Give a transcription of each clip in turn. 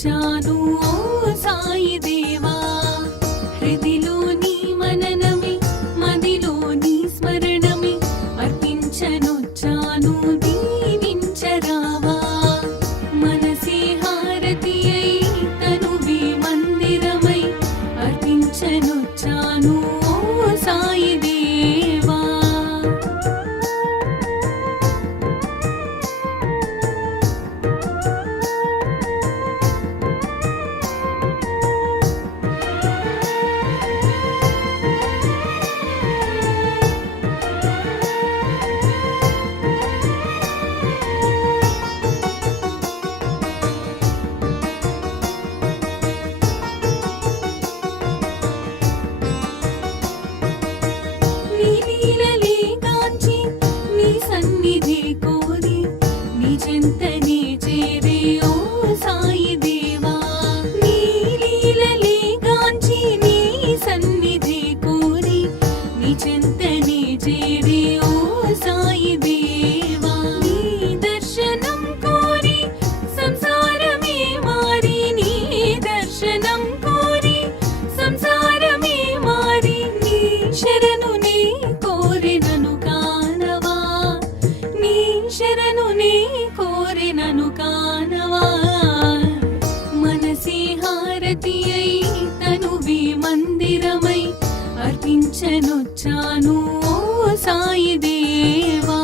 అర్పించనొచ్చాను ఓ సాయి దేవా. హృదిలోని మననమే మదిలోని స్మరణమే అర్పించనొచ్చాను దీవించరావా. మనసే హారతి అయి తనువే మందిరమై అర్పించనొచ్చాను ఓ సాయి దేవా. నీ లీలలే గాంచి నీ సన్నిధి కోరి నీ చెంతనే చేరే ఓ సాయి దేవా. నీ లీలలే గాంచి నీ సన్నిధి కోరి నీ చెంతనే చేరే ఓ సాయి దేవా. నీ దర్శనం కోరి సంసారమే మారి నీ దర్శనం కోరి సంసారమే మారి నీ శరణు నే కోరినను కానవా. నీ శరణు నే కోరినను కానవా. మనసే హారతి అయి తనువే మందిరమై అర్పించనొచ్చాను ఓ సాయి దేవా.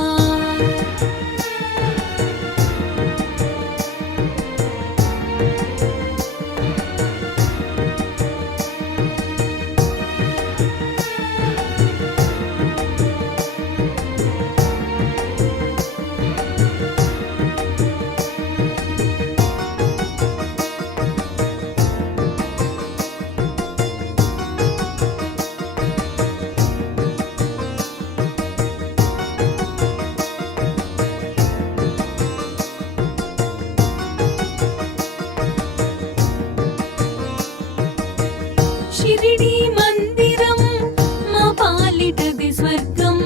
షిరిడి మందిరం మా పాలిటది స్వర్గం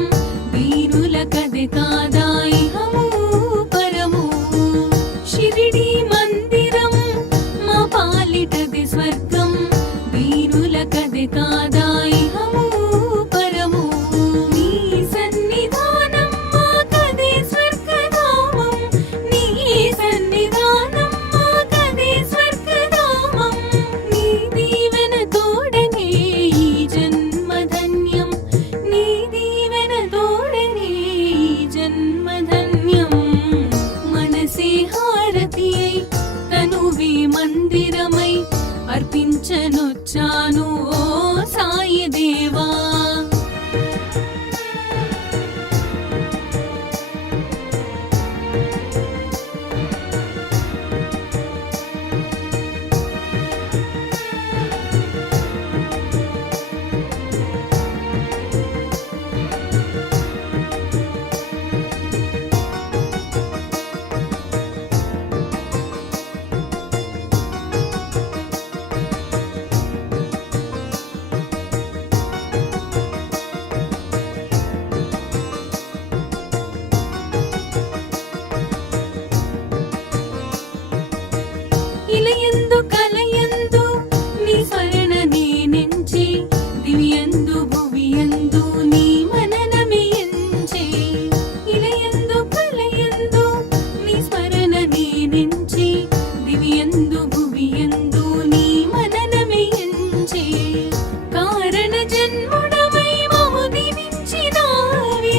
వీరులకది కాదా ఇహము పరము. షిరిడి మందిరం మా పాలిటది స్వర్గం వీరులకది కాదా ఇహము పరము. నీ సన్నిధానం మాకదే స్వర్గధామం. నీ సన్నిధానం మాకదే స్వర్గధామం. నీ దీవెన తోడనే ఈ జన్మధన్యం. నీ దీవెన తోడనే ఈ జన్మధన్యం. మనసే హారతి అయి తనువే మందిరమై అర్పించనొచ్చాను ఓ సాయి దేవా. ఇలయందు కలయందు నీ స్మరణ నేనెంచి దివ్యందు భువియందు నీ మననమే ఎంచే. ఇలయందు కలయందు నీ స్మరణ నేనెంచి దివ్యందు భువియందు నీ మననమే ఎంచే. కారణ జన్ముడవై మము దీవించినావే.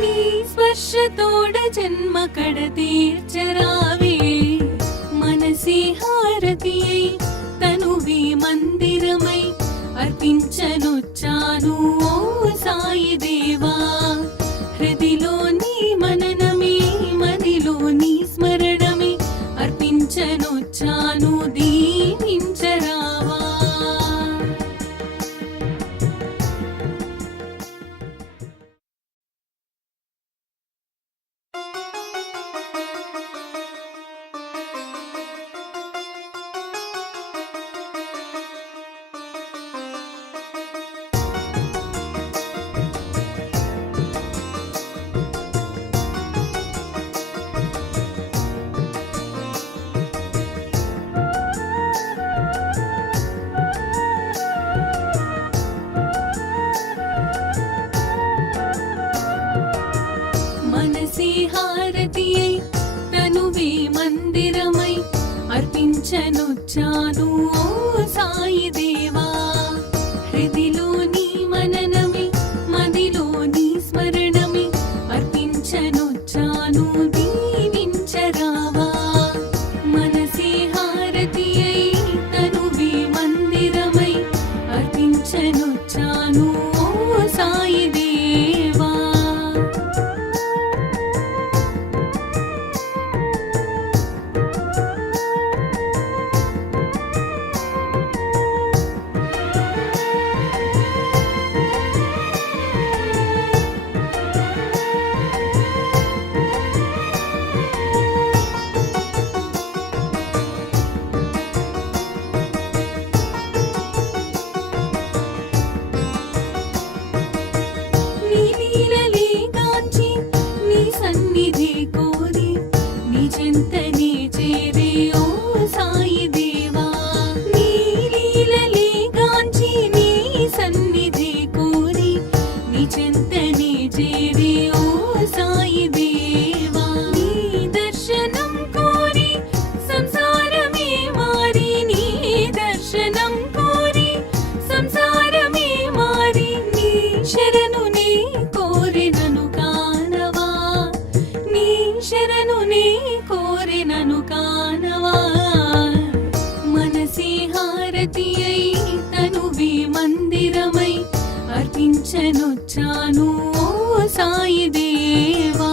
నీ స్పర్శతోడ జన్మ కడ తీర్చరావే. మనసే హారతి అయి తనువే మందిరమై అర్పించనొచ్చాను ఓ సాయి దేవా. హృదిలోని మననమే మదిలోని స్మరణమే అర్పించనొచ్చాను దీవించరావా. అర్పించనొచ్చాను ఓ సాయి దేవా హృదిలోని మననమే మదిలోని స్మరణమే అర్పించనొచ్చాను దీవించరావా మనసే హారతి అయి తనువే మందిరమై అర్పించనొచ్చాను ఓ సాయి దేవా నీ లీలలే గాంచి నీ సన్నిధి కోరి నీ చెంతనే చేరే ఓ సాయి దేవా నీ లీలలే గాంచి నీ సన్నిధి కోరి నీ చెంతనే చేరే ఓ సాయి దేవా నీ దర్శనం కోరి సంసారమే మారి నీ దర్శనం కోరి సంసారమే మారి నీ శరణు నీ కోరినను కానవా నీ శరణు నీ కోరినను కానవా మనసే హారతి అయి తనువే మందిరమై అర్పించనొచ్చాను ఓ సాయి దేవా